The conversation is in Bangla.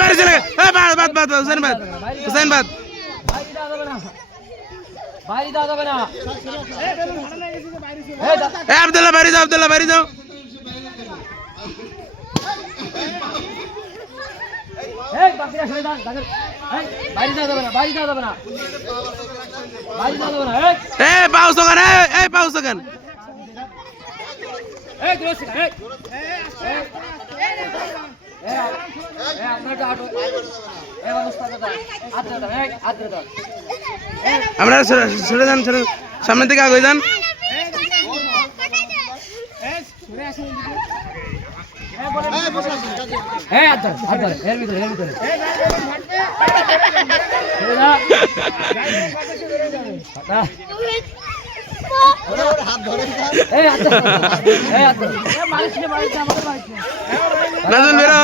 বাড়ি চলে বাদ হুসেন বাদ আব্দুল্লাহ বাড়ি যাও বাড়ি যাও পাউস ওখানে আপনারা সরে যান সামনের দিকে আগে যান রাজন বেরো